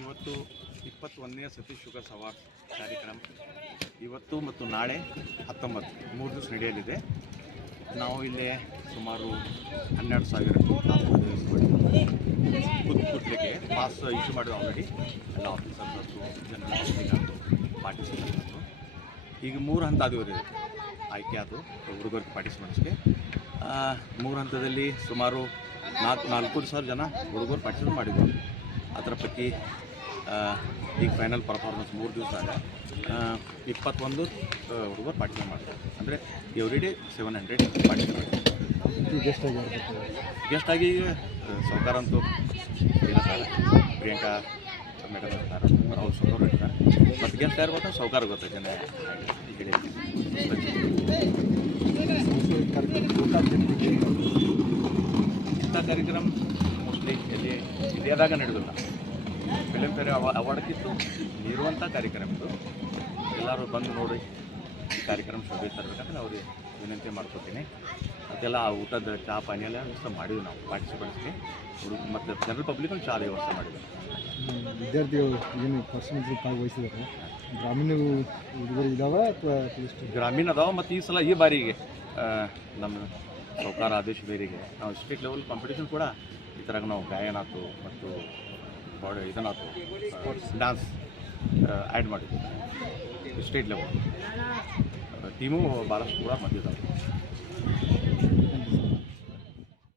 ಇವತ್ತು ಇಪ್ಪತ್ತೊಂದನೇ ಸತಿ ಶುಗರ್ ಸವಾರ್ ಕಾರ್ಯಕ್ರಮ. ಇವತ್ತು ಮತ್ತು ನಾಳೆ ಹತ್ತೊಂಬತ್ತು, ಮೂರು ದಿವಸ ನಡೆಯಲಿದೆ. ನಾವು ಇಲ್ಲಿ ಸುಮಾರು ಹನ್ನೆರಡು ಸಾವಿರ ಕುತ್ತಲಿಕ್ಕೆ ಪಾಸ್ ಇಶ್ಯೂ ಮಾಡಿದ್ರು ಆಲ್ರೆಡಿ ಎಲ್ಲ ಆಫೀಸರ್ಸ್ ಜನರಲ್ ಪಾರ್ಟಿಸಿಪೇಟ್ ಈಗ ಮೂರು ಹಂತ ಅದು ಇದೆ. ಆಯ್ಕೆ ಅದು, ಹುಡುಗರಿಗೆ ಪಾರ್ಟಿಸಿಪೇಟ್ಸ್ಗೆ ಮೂರು ಹಂತದಲ್ಲಿ ಸುಮಾರು ನಾಲ್ಕು ನಾಲ್ಕೂರು ಸಾವಿರ ಜನ ಹುಡುಗರು ಪಾರ್ಟಿಸಿಪೇಟ್ ಮಾಡಿದ್ರು. ಅದರ ಪೈಕಿ ಈಗ ಫೈನಲ್ ಪರ್ಫಾರ್ಮೆನ್ಸ್ ಮೂರು ದಿವಸ ಆಗ ಇಪ್ಪತ್ತೊಂದು ಹುಡುಗರು ಪಾರ್ಟಿಸಿಪೇಟ್ ಮಾಡ್ತಾರೆ ಅಂದರೆ every day seven hundred participate guest ಆಗಿ ಸೌಕಾರ ಅಂತೂ ಇರ್ತಾರೆ. ಪ್ರಿಯಾಂಕಾ ಮೇಡಮ್ ಇರ್ತಾರೆ, ರಾಹುಲ್ ಸೌಕರ್ ಇರ್ತಾರೆ. ಮತ್ತು ಗೆಸ್ಟ್ ಯಾರು ಗೊತ್ತಾ? ಸೌಕಾರ ಗೊತ್ತೈತೆ ಜನ. ಕಾರ್ಯಕ್ರಮ ಮೋಸ್ಟ್ಲಿ ಎಲ್ಲಿ ಇಂಡಿಯಾದಾಗ ನಡೆದಿಲ್ಲ. ಫಿಲಿಮ್ ಫೇರ್ ಅವ ಅವಾರ್ಡ್ಕಿತ್ತು ನೀಡುವಂಥ ಕಾರ್ಯಕ್ರಮ ಇದು. ಎಲ್ಲರೂ ಬಂದು ನೋಡಿ ಈ ಕಾರ್ಯಕ್ರಮ ಶೋಭೆ ತರಬೇಕಂತ ಅವ್ರಿಗೆ ವಿನಂತಿ ಮಾಡ್ಕೊತೀನಿ. ಅದೆಲ್ಲ ಆ ಊಟದ ಚಹಾ ಪಾನಿ ಎಲ್ಲ ವ್ಯವಸ್ಥೆ ಮಾಡಿದ್ವಿ ನಾವು ಪಾರ್ಟಿಸಿಪೆಂಟ್ಸ್ಗೆ. ಹುಡುಗ ಮತ್ತು ಜನರಲ್ ಪಬ್ಲಿಕ್ ಚಹಾ ವ್ಯವಸ್ಥೆ ಮಾಡಿದ್ವಿ. ವಿದ್ಯಾರ್ಥಿಗಳು ಏನು ಪರ್ಸೆಂಟೇಜ್ ಭಾಗವಹಿಸಿದ್ದಾರೆ. ಗ್ರಾಮೀಣ ಹುಡುಗರು ಇದಾವೆ ಅಥವಾ ಗ್ರಾಮೀಣ ಅದಾವೆ ಮತ್ತು ಈ ಸಲ ಈ ಬಾರಿಗೆ ನಮ್ಮ ಸೌಕಾರ ಆದೇಶ ಬೇರೆಗೆ. ನಾವು ಸ್ಟೇಟ್ ಲೆವೆಲ್ ಕಾಂಪಿಟೇಷನ್ ಕೂಡ ಈ ಥರ ನಾವು ಗಾಯನ ಆಯ್ತು ಮತ್ತು ಬಾಡಿ ಇದನ್ನಾಯ್ತು ಸ್ಪೋರ್ಟ್ಸ್ ಡ್ಯಾನ್ಸ್ ಆ್ಯಡ್ ಮಾಡಿದ್ದೀವಿ ಸ್ಟೇಟ್ ಲೆವೆಲ್ ಟೀಮು ಭಾಳಷ್ಟು ಕೂಡ ಬಂದಿದ್ದಾವೆ